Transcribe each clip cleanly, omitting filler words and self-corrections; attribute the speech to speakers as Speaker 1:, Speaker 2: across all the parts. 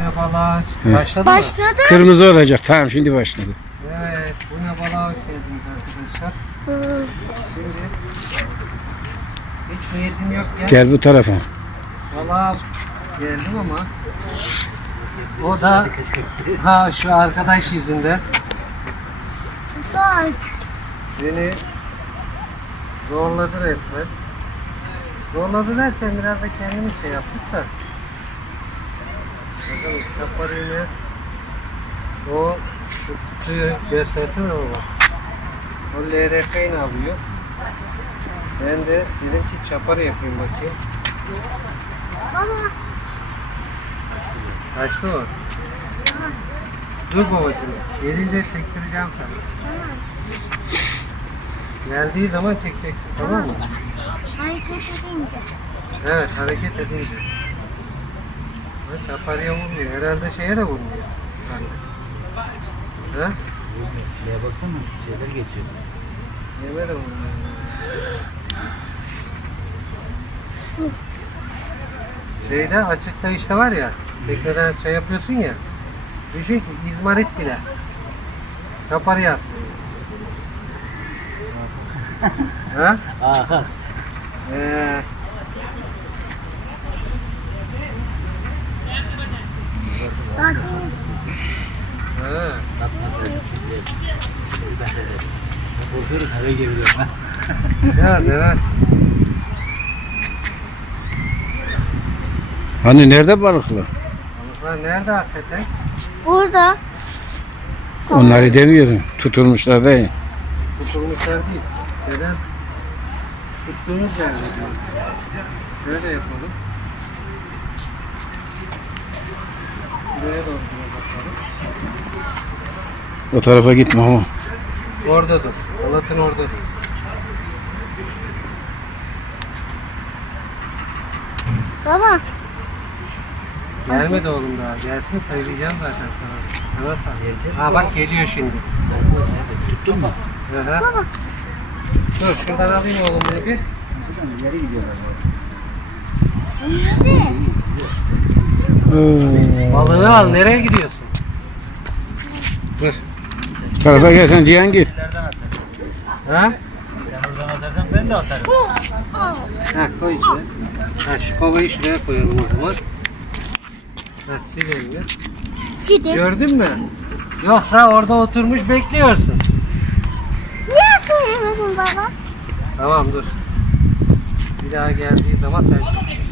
Speaker 1: ne balığa başladı mı?
Speaker 2: Başladı.
Speaker 3: Kırmızı olacak. Tamam şimdi başladı.
Speaker 1: Evet, bu ne balığa hoş geldiniz arkadaşlar. Şimdi hiç niyetim yok ya.
Speaker 3: Gel bu tarafa.
Speaker 1: Balığa geldim ama o da şu arkadaş yüzünden
Speaker 2: Saat.
Speaker 1: beni zorladı resmen. Zorladı derken biraz da kendimiz şey yaptık da. Bakalım çaparını o şu kutuyu göstersene baba. O LRF'yi alıyor. Ben de dedim ki çaparı yapayım bakayım.
Speaker 2: Baba.
Speaker 1: Kaçtı o? Dur babacığım. Gelince çektireceğim sana. Geldiği zaman çekeceksin, tamam mı?
Speaker 2: Hareket edince.
Speaker 1: Evet, hareket edince. Ha, çaparıya vurmuyor. Herhalde şeye de vurmuyor. Ha?
Speaker 4: Şuraya baksana, şeyler geçiyor.
Speaker 1: Yeme de vurmuyor. Şeyde açıkta işte var ya, tekneden şey yapıyorsun ya. Düşün ki izmarit bile. Çaparıya attı. Ha?
Speaker 4: Aha.
Speaker 2: Sakin.
Speaker 1: Ha.
Speaker 4: Bozuyorum, eve geliyorum ha.
Speaker 1: Ya evet.
Speaker 3: Hani nerede balıklar?
Speaker 1: Balıklar nerede hakikaten?
Speaker 2: Burada.
Speaker 3: Onları demiyorum. Tutulmuşlar değil.
Speaker 1: Tutulmuşlar değil. Neden? Tuttuğumuz yerde diyoruz. Şöyle yapalım. Buraya doğru bakalım.
Speaker 3: O tarafa gitme ama.
Speaker 1: Orada dur. Polat'ın orada dur.
Speaker 2: Baba.
Speaker 1: Gelmedi oğlum daha. Gelsin söyleyeceğim zaten sana. Sana sor. Ha bak geliyor şimdi.
Speaker 4: Tuttun mu?
Speaker 1: Aha. Dur şuradan alayım oğlum bunu bir.
Speaker 4: Buradan ileri gidiyorlar.
Speaker 2: Nerede?
Speaker 1: Balığını al. Nereye gidiyorsun? Dur.
Speaker 3: Bu tarafa gelsen Cihangir.
Speaker 4: İleriden atar.
Speaker 1: Ha?
Speaker 4: Sen oradan atarsan ben de atarım.
Speaker 1: Ha koy içine. Ha şu kovayı şuraya koyalım o zaman. Ha sil elini.
Speaker 2: Çiğdem.
Speaker 1: Gördün mü? Yoksa orada oturmuş bekliyorsun.
Speaker 2: Niye söylemedin baba?
Speaker 1: Tamam dur. Bir daha geldiği zaman sen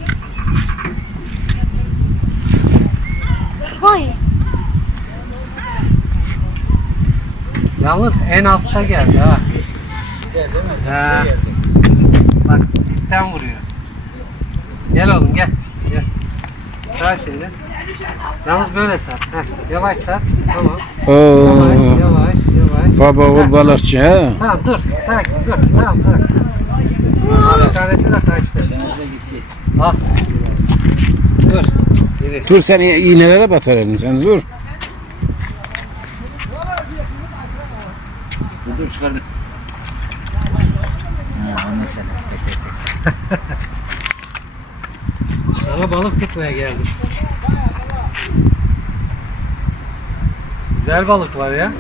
Speaker 2: Hayır.
Speaker 1: yalnız en altta geldi ha.
Speaker 4: Gel değil mi?
Speaker 1: Ha.
Speaker 4: Şey gelecek.
Speaker 1: Bak dipten vuruyor. Gel oğlum gel. Gel. Sar şimdi. Yalnız böyle sar. Heh, yavaş sar. Tamam.
Speaker 3: Oo.
Speaker 1: Yavaş yavaş yavaş.
Speaker 3: Baba o balıkçı ha.
Speaker 1: Tamam dur. Sakin dur. Tamam dur. Bir tanesi de kaçtı.
Speaker 4: Denize gitti.
Speaker 1: Al. Dur. Geri.
Speaker 3: Dur sen iğnelere batar elin sen dur.
Speaker 4: Dur çıkardık. Ha, onu sen. Tek.
Speaker 1: Sana balık tutmaya geldim. Güzel balık var ya.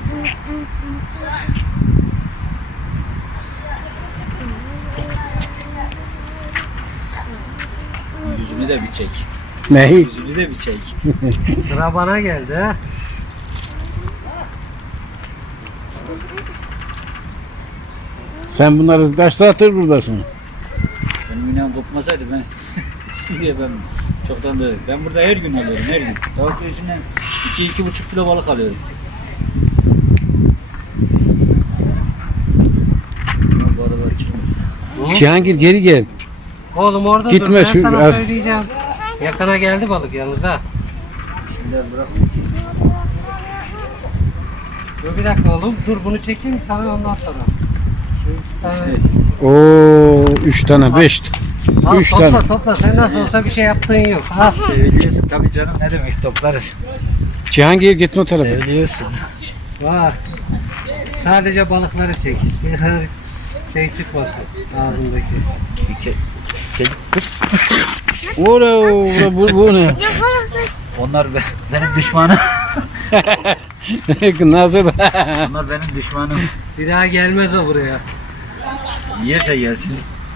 Speaker 4: Yüzünü de bir çek.
Speaker 3: Neyi?
Speaker 4: Yüzünü de bir çek.
Speaker 1: Sıra bana geldi ha.
Speaker 3: Sen bunları kaç saattir buradasın?
Speaker 4: Benim inan kopmasaydı ben şimdiye ben çoktan da ben burada her gün alıyorum her gün. Tavuk göğsünden 2-2,5 kilo balık alıyorum. Ama bu aralar çıkmış.
Speaker 3: Cihangir geri gel.
Speaker 1: Oğlum orada
Speaker 3: Gitme
Speaker 1: dur. Ben
Speaker 3: şu-
Speaker 1: sana
Speaker 3: az-
Speaker 1: söyleyeceğim. Yakına geldi balık yalnız ha.
Speaker 4: Şimdi bırak.
Speaker 1: Dur bir dakika oğlum. Dur bunu çekeyim sana ondan sonra. Şu iki tane.
Speaker 3: Oo 3 tane 5.
Speaker 1: Al,
Speaker 3: 3
Speaker 1: topla
Speaker 3: tane.
Speaker 1: topla. Sen nasıl olsa bir şey yaptığın yok. Al.
Speaker 4: Seviliyorsun tabii canım ne demek toplarız.
Speaker 3: Cihangir gitme o tarafa.
Speaker 4: Seviliyorsun.
Speaker 1: Var. Sadece balıkları çek. Şey çıkmasın ağzındaki.
Speaker 4: Kedi kız.
Speaker 3: Ora bu ne?
Speaker 2: Yapamadık.
Speaker 4: benim düşmanım.
Speaker 3: Nasıl?
Speaker 4: Onlar benim düşmanım.
Speaker 1: Bir daha gelmez o buraya.
Speaker 4: Yerse gelsin.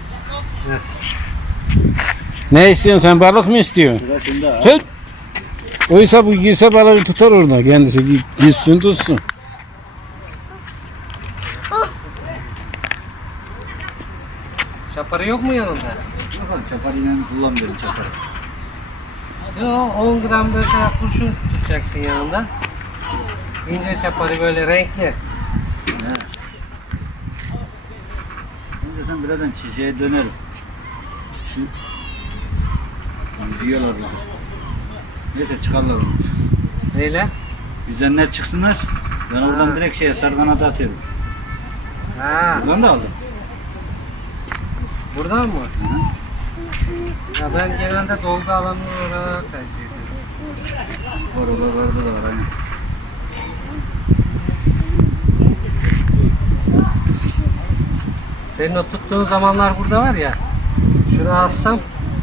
Speaker 3: Ne istiyorsun sen, balık mı istiyorsun?
Speaker 4: Şurasında.
Speaker 3: Tut. Oysa bu girse balığı tutar orada kendisi, gitsin tutsun.
Speaker 1: Çaparı yok mu yanında?
Speaker 4: Çaparıyla kullanmıyorum çaparı.
Speaker 1: Yo, 10 gram böyle kurşun tutacaksın yanında. İnce çaparı böyle renkli.
Speaker 4: Şimdi zaten birazdan çiçeğe dönerim. Şimdi yüzüyorlar burada. Neyse çıkarlar onu.
Speaker 1: Neyle?
Speaker 4: Yüzenler çıksınlar. Ben oradan direkt sarganata atıyorum.
Speaker 1: Ha,
Speaker 4: Buradan da aldım.
Speaker 1: buradan mı? Ya ben genelde dolgu alanını oraya tercih ediyorum.
Speaker 4: Orada da var aynı.
Speaker 1: Senin o tuttuğun zamanlar burada var ya. Şunu alsam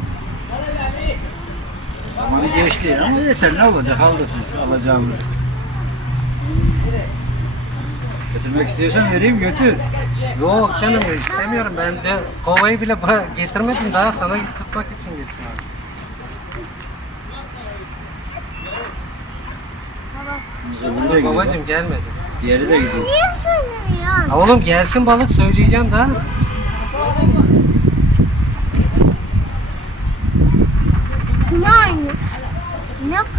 Speaker 4: Zamanı geçti ama yeter, ne olacak, aldık biz alacağımızı. Götürmek istiyorsan vereyim, götür.
Speaker 1: yok canım istemiyorum, ben de kovayı bile getirmedim, daha sana tutmak için getirdim.
Speaker 4: Burada gidiyor.
Speaker 1: Babacım gelmedi.
Speaker 4: Diğeri de gidiyor.
Speaker 2: Niye söylemiyorsun?
Speaker 1: Ha oğlum gelsin balık, söyleyeceğim daha.
Speaker 2: Ne aynı? Ne kadar?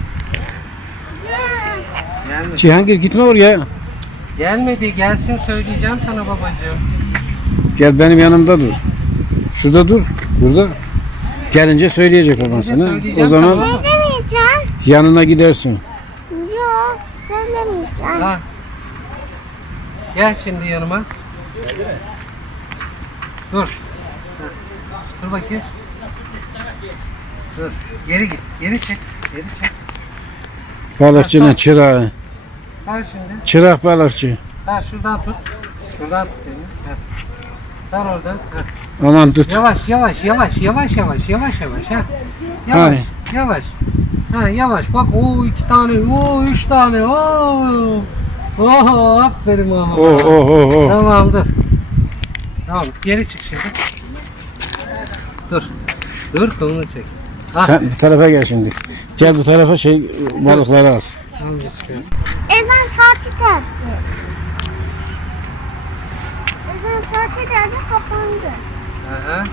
Speaker 1: Gelmedi.
Speaker 3: Cihangir gitme oraya.
Speaker 1: Gelmedi, gelsin söyleyeceğim sana babacığım.
Speaker 3: Gel benim yanımda dur. Şurada dur. Burada. Gelince söyleyecek baban sana. O
Speaker 1: söyleyeceğim
Speaker 3: zaman
Speaker 1: sana.
Speaker 2: Söylemeyeceğim.
Speaker 3: yanına gidersin.
Speaker 2: Yok, söylemeyeceğim.
Speaker 1: Ha. Gel şimdi yanıma. Dur. Ha. Dur bakayım. Dur. Geri git. Geri çek. Geri çek.
Speaker 3: Balıkçının çırağı.
Speaker 1: Sar şimdi.
Speaker 3: Çırak balıkçı.
Speaker 1: Sar şuradan tut. Şuradan tut beni. Ha. Sar oradan. Ha.
Speaker 3: Aman tut.
Speaker 1: Yavaş yavaş yavaş yavaş yavaş yavaş yavaş ha. Yavaş
Speaker 3: Hayır.
Speaker 1: yavaş. Ha yavaş bak, o 2 tane, o 3 tane, o. Oh aferin ama.
Speaker 3: Oh oh oh oh.
Speaker 1: Tamamdır. Tamam, geri çık şimdi. Dur. Dur, kolunu çek. Ah.
Speaker 3: Sen bu tarafa gel şimdi. Gel bu tarafa balıkları az.
Speaker 1: Tamam, çıkıyoruz.
Speaker 2: Ezan saati geldi. Ezan saati geldi, kapandı.
Speaker 1: Aha.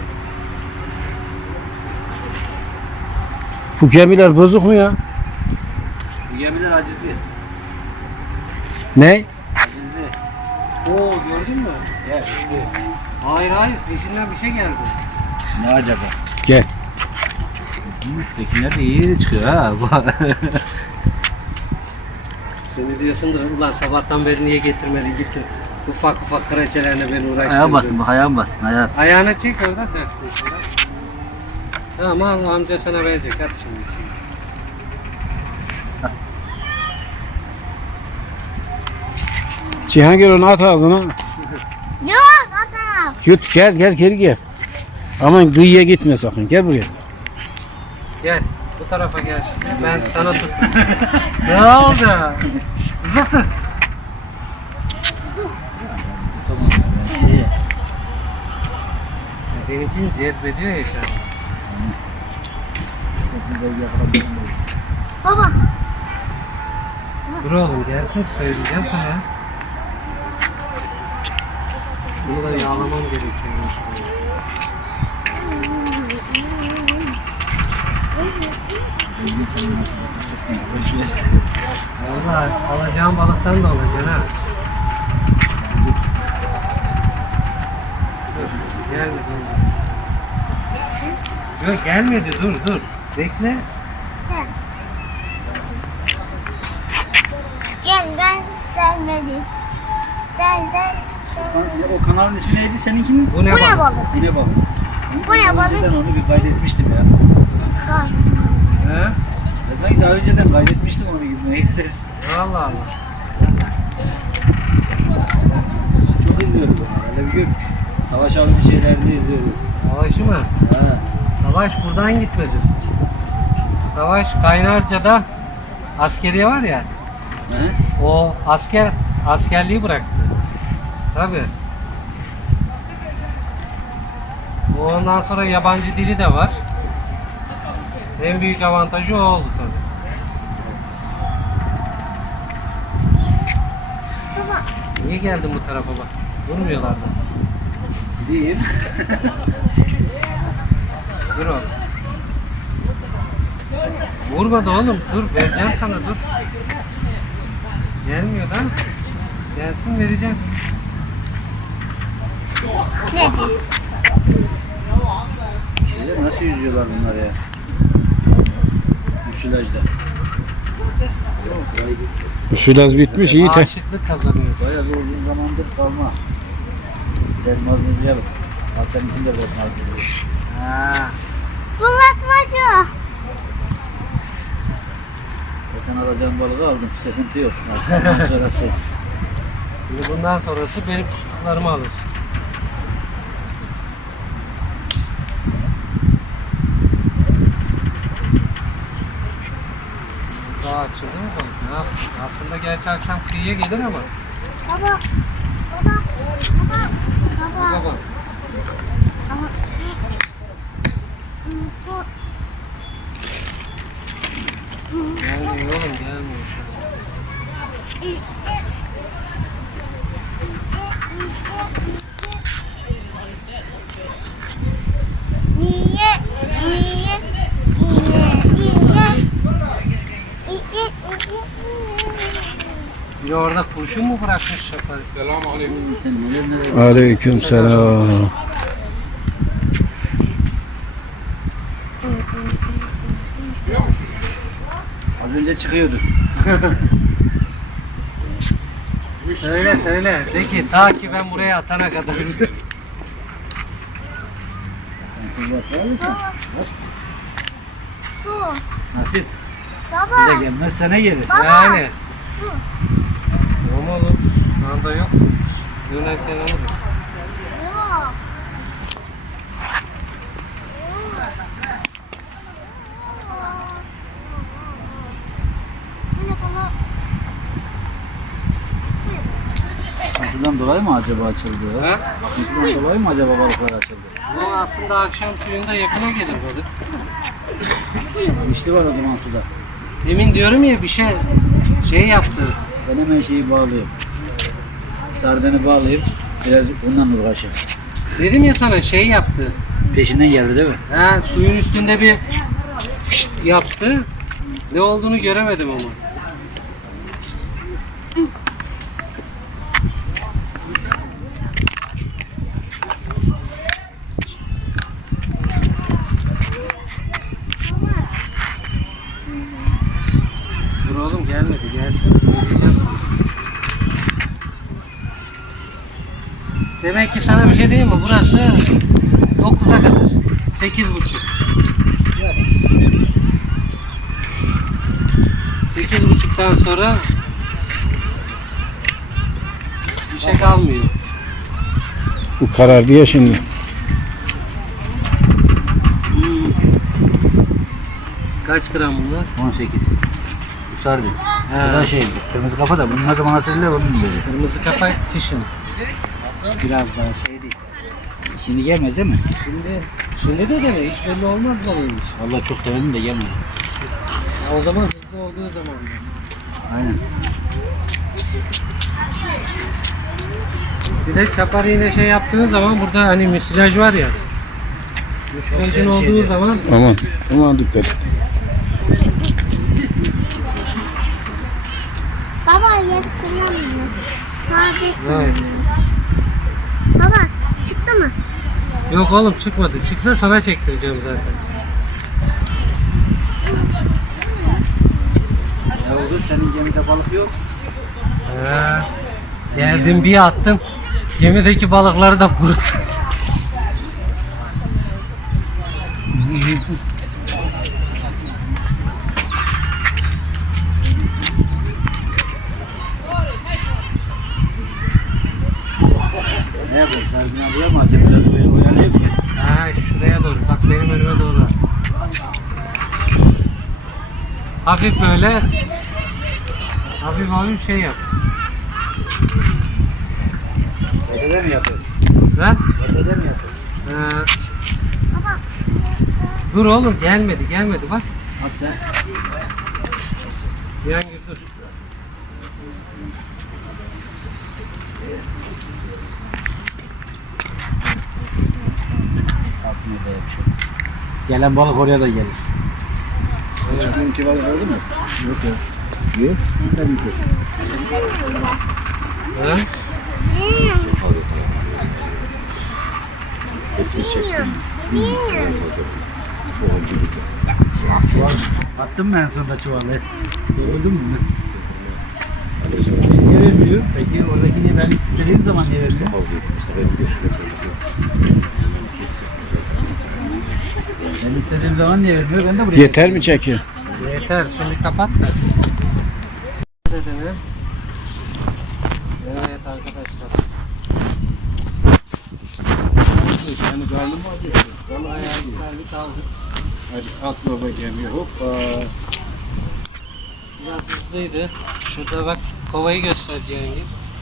Speaker 3: Bu gemiler bozuk mu ya?
Speaker 4: Bu gemiler acizli.
Speaker 3: Ne?
Speaker 4: Acizli.
Speaker 1: Oo, gördün mü?
Speaker 4: Gel şimdi.
Speaker 1: Hayır hayır, peşinden bir şey geldi.
Speaker 4: Ne acaba?
Speaker 3: Gel.
Speaker 4: Tekinler de iyi çıkıyor ha.
Speaker 1: Şimdi diyorsun da ulan sabahtan beri niye getirmedin, gittin. Ufak ufak kreçelerle beni uğraştırdın.
Speaker 4: Ayağım bastın bak, ayağım bastın, ayağım.
Speaker 1: Ayağına çek oradan. Ha, şuradan. Tamam al, amca sana verecek. Hadi şimdi içeri.
Speaker 3: Cihangir onu at ağzına.
Speaker 2: Yok, atamam.
Speaker 3: Yut, gel geri gel. Aman kıyıya gitme sakın. Gel buraya.
Speaker 1: Gel. Bu tarafa gel şimdi. Ben sana tut. Ne oldu? Uzatın. Benimkini cezbediyor ya şu an.
Speaker 2: Baba,
Speaker 1: Dur oğlum, gelsin söyleyeceğim sana. Bunu da yağlamam gerekiyor. Vallahi alacağım balıktan da alacaksın ha. Dur, gelmedi. Yok gelmedi, dur. Bekle.
Speaker 2: gel, gelmedi. Gel.
Speaker 4: O kanalın ismi neydi seninkinin?
Speaker 1: Bu ne
Speaker 2: Bu ne
Speaker 1: balık?
Speaker 2: balık?
Speaker 4: Yine bak.
Speaker 2: Bu ne balık?
Speaker 4: Ben onu bir kaydetmiştim ya.
Speaker 2: Bak.
Speaker 1: He?
Speaker 4: Ben sanki daha önceden kaydetmiştim onu gitmeye gideriz.
Speaker 1: Allah Allah.
Speaker 4: Çok izliyorum ben. Öyle bir gün Savaş abi bir şeylerini izliyorum.
Speaker 1: Savaşı mı?
Speaker 4: Ha.
Speaker 1: Savaş buradan gitmedi. Savaş Kaynarca'da askeriye var ya.
Speaker 4: He?
Speaker 1: O askerliği bıraktı. Tabii. Ondan sonra yabancı dili de var. En büyük avantajı o oldu tabii.
Speaker 2: Baba.
Speaker 1: Niye geldin bu tarafa bak? Durmuyorlar da.
Speaker 4: Değil.
Speaker 1: Dur oğlum. Vurma da oğlum. Dur vereceğim sana dur. Gelmiyor da. Gelsin vereceğim.
Speaker 2: Ne diyorsun?
Speaker 4: Nasıl yüzüyorlar bunlar ya? Müsilajda.
Speaker 3: Usulaz bitmiş iyi.
Speaker 1: Bağışıklık kazanıyoruz.
Speaker 4: Bayağı bir uzun zamandır kalma. Biraz mazmurlayalım. Al seninkini de biraz mazmurlayalım.
Speaker 1: Ha.
Speaker 2: Fırlatmacı.
Speaker 4: Zaten alacağım balığı aldım. Sıkıntı yok. Ondan sonrası.
Speaker 1: Şimdi bundan sonrası benim çocuklarımı alır. Daha açıldı mı balık? Ne yapayım? Aslında gerçi akşam kıyıya gelir ama.
Speaker 2: Baba. Baba. Baba. Baba.
Speaker 1: Baba.
Speaker 2: Ama. Bu.
Speaker 1: Gelmiyor oğlum gelmiyor şu an.
Speaker 2: Niye? Niye?
Speaker 1: Biri orada kurşun mu bırakmış şoför?
Speaker 3: Aleyküm selam.
Speaker 4: Az önce çıkıyordu.
Speaker 1: Söyle söyle. De ki ta ki ben buraya atana kadar.
Speaker 2: Su.
Speaker 4: Nasip.
Speaker 2: Baba.
Speaker 4: Bize gelmezse ne gelir?
Speaker 1: Yani.
Speaker 2: Su.
Speaker 1: Ama oğlum şu anda yok. Dönerken olur.
Speaker 2: Yok. Anne bana.
Speaker 4: Sudan dolayı mı acaba açıldı?
Speaker 1: Ha?
Speaker 4: Sudan dolayı mı acaba balıklar açıldı?
Speaker 1: Bu aslında akşam suyunda yakına gelir balık.
Speaker 4: İşli var o zaman suda.
Speaker 1: Demin diyorum ya bir şey yaptı.
Speaker 4: Ben hemen şeyi bağlayayım. Sardını bağlayayım. Biraz bundan uğraşayım.
Speaker 1: Dedim ya sana şey yaptı.
Speaker 4: Peşinden geldi değil mi?
Speaker 1: Ha, suyun üstünde bir fışt yaptı. Ne olduğunu göremedim ama. Dur oğlum gelmedi gelsin. Söyleyeceğim. Demek ki sana bir şey diyeyim mi? Burası 9'a kadar. 8.30. 8.30'dan sonra bir şey kalmıyor.
Speaker 3: Bu karardı ya şimdi.
Speaker 1: Kaç gram bunlar?
Speaker 4: 18. Bu sardı. Bu
Speaker 1: He.
Speaker 4: da şey, kırmızı kafa da bunun ne zaman atılıyor bunun dedi.
Speaker 1: Kırmızı kafa kışın. Biraz daha şey değil.
Speaker 4: Şimdi gelmez değil mi?
Speaker 1: Şimdi de deme hiç belli olmaz balıymış.
Speaker 4: Vallahi çok sevedim de gelmedi.
Speaker 1: O zaman hızlı olduğu zaman.
Speaker 4: Aynen.
Speaker 1: Bir de çapar iğne şey yaptığınız zaman burada hani müsilaj var ya. Müsilajın olduğu zaman
Speaker 3: Aman. Aman dikkat et.
Speaker 2: Baba yetiştiremiyor. Sabit.
Speaker 1: evet.
Speaker 2: Baba çıktı mı?
Speaker 1: Yok oğlum çıkmadı. Çıksa sana çektireceğim zaten.
Speaker 4: Ya olur senin gemide balık yok.
Speaker 1: Geldim bir attım. Gemideki balıkları da kuruttum.
Speaker 4: Ne yapayım? Sardın abiye mi atayım? Biraz oyalayayım ki.
Speaker 1: Ha şuraya doğru. Bak benim önüme doğru. hafif böyle hafif şey yap.
Speaker 4: Ötede mi yapıyorsun?
Speaker 1: Ha?
Speaker 4: Ötede mi yapıyorsun?
Speaker 1: Dur oğlum gelmedi bak.
Speaker 4: Bak sen.
Speaker 1: Cihangir dur.
Speaker 4: Kalsın öyle yapışıyor. Gelen balık oraya da gelir.
Speaker 5: Bununki balık oldu mu?
Speaker 4: Yok ya. Yok. Tabii ki.
Speaker 1: Ha?
Speaker 5: Resmi çektim.
Speaker 4: Attım mı en sonunda çuvalı? Gördün mü? Niye vermiyor? Peki oradakini ben istediğim zaman niye vermiyor? Ben istediğim zaman niye vermiyor? Ben de buraya...
Speaker 3: Yeter mi çekiyor?
Speaker 1: Yeter şimdi kapat da. Dedene. Evet arkadaşlar.
Speaker 5: Yani karnım acıyor.
Speaker 1: Vallahi ayağımızdan bir kaldık.
Speaker 5: Hadi at babacığım ya hoppa.
Speaker 1: Biraz hızlıydı. Şurada bak kovayı göster Cihangir.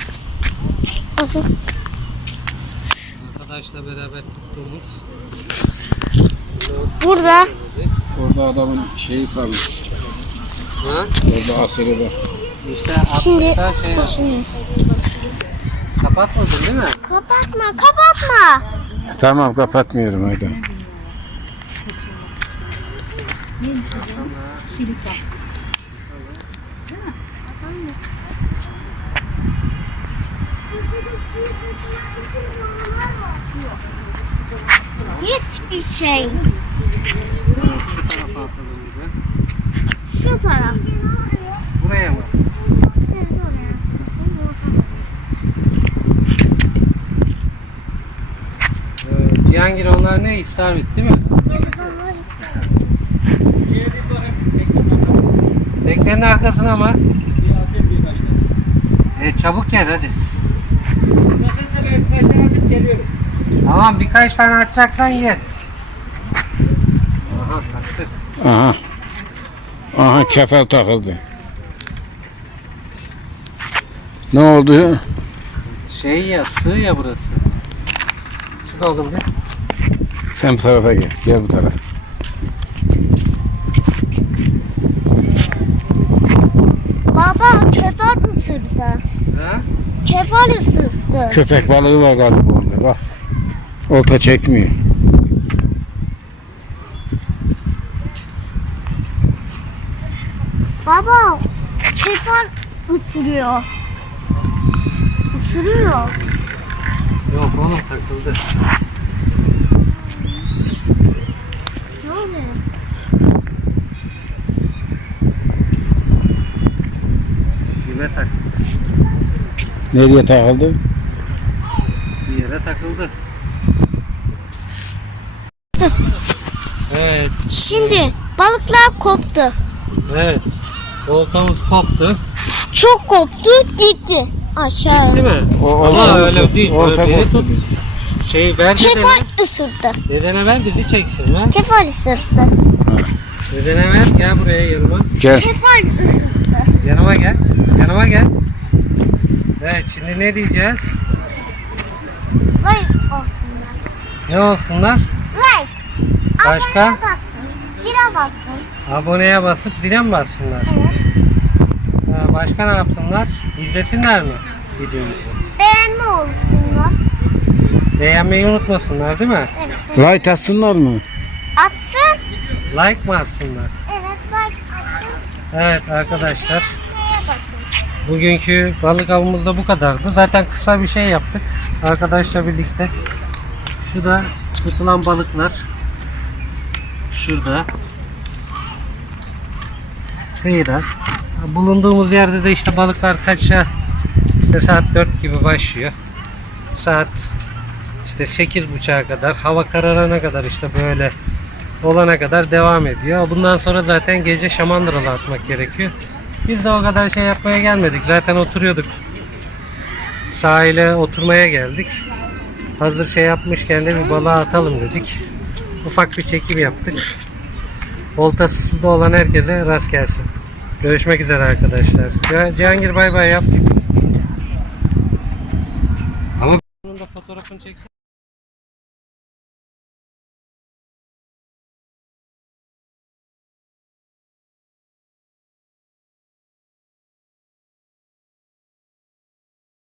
Speaker 1: Arkadaşla beraber tuttuğumuz.
Speaker 2: Burada.
Speaker 5: Orada adamın şeyi kalmış.
Speaker 1: Ha?
Speaker 5: Orada asırı var.
Speaker 1: İşte atmışlar şey.
Speaker 2: Şimdi.
Speaker 1: Kapatmadın değil mi?
Speaker 2: Kapatma.
Speaker 3: Tamam kapatmıyorum hadi.
Speaker 2: Hiçbir şey.
Speaker 1: Şu tarafa atalım bir de.
Speaker 2: Şu taraf.
Speaker 1: Buraya mı?
Speaker 2: Evet, oraya.
Speaker 1: Evet, Cihangir onlar ne? İstavrit değil mi?
Speaker 4: Şuraya bir bakayım. Tekrar bakalım.
Speaker 1: Teknenin arkasına mı?
Speaker 4: Bir atayım birkaç tane.
Speaker 1: Çabuk gel hadi.
Speaker 4: Bakın da ben birkaç tane atıp geliyorum.
Speaker 1: Tamam birkaç tane atacaksan gel. Aha taktık.
Speaker 3: Aha. Aha kefal takıldı. Ne oldu?
Speaker 1: Şey ya sığ ya burası. Çık oğlum bir.
Speaker 3: Sen bu tarafa gel. Gel bu tarafa.
Speaker 2: Baba kefal ısırdı.
Speaker 1: Ha?
Speaker 2: Kefal ısırdı.
Speaker 3: Köpek balığı var galiba orada bak. Olta çekmiyor.
Speaker 2: Baba kefal ısırıyor. Isırıyor.
Speaker 1: Yok oğlum takıldı.
Speaker 2: Ne oluyor?
Speaker 1: Cibe tak.
Speaker 3: Nereye takıldı?
Speaker 1: Bir yere takıldı. Evet.
Speaker 2: Şimdi balıklar koptu.
Speaker 1: Evet. Oltamız koptu.
Speaker 2: Çok koptu gitti aşağı.
Speaker 1: Değil mi?
Speaker 3: O-
Speaker 1: Ama
Speaker 3: o-
Speaker 1: öyle değil.
Speaker 3: orta
Speaker 1: Böyle beni
Speaker 3: koptu.
Speaker 1: tut. Şey ver dedene.
Speaker 2: Kefal ısırdı.
Speaker 1: Dedene ver bizi çeksin. Ver.
Speaker 2: Kefal ısırdı.
Speaker 1: Dedene ver. Gel buraya yanıma.
Speaker 3: Gel.
Speaker 2: Kefal ısırdı.
Speaker 1: Yanıma gel. Yanıma gel. Evet şimdi ne diyeceğiz?
Speaker 2: Vay olsunlar.
Speaker 1: Ne olsunlar?
Speaker 2: Vay.
Speaker 1: Başka?
Speaker 2: Aboneye bassın. Zile bassın.
Speaker 1: Aboneye basıp zile mi bassınlar?
Speaker 2: Evet.
Speaker 1: Başka ne yapsınlar? İzlesinler mi videomuzu?
Speaker 2: Beğenme olsunlar.
Speaker 1: Beğenmeyi unutmasınlar değil mi?
Speaker 2: Evet.
Speaker 3: Light atsınlar mı?
Speaker 2: Atsın.
Speaker 1: Like mı atsınlar?
Speaker 2: Evet like atsın.
Speaker 1: Evet arkadaşlar.
Speaker 2: Neye basın?
Speaker 1: Bugünkü balık avımız da bu kadardı. Zaten kısa bir şey yaptık. Arkadaşla birlikte. Şu da tutulan balıklar. Şurada. Kıyıda. Bulunduğumuz yerde de işte balıklar kaça? İşte saat 4 gibi başlıyor. Saat işte 8.30'a kadar, hava kararana kadar işte böyle olana kadar devam ediyor. Bundan sonra zaten gece şamandıralı atmak gerekiyor. Biz de o kadar şey yapmaya gelmedik. Zaten oturuyorduk. Sahile oturmaya geldik. Hazır şey yapmışken de bir balığa atalım dedik. Ufak bir çekim yaptık. Oltası suda olan herkese rast gelsin. Görüşmek üzere arkadaşlar. Cihangir bay bay yap. Ama bunun da fotoğrafını çeksin.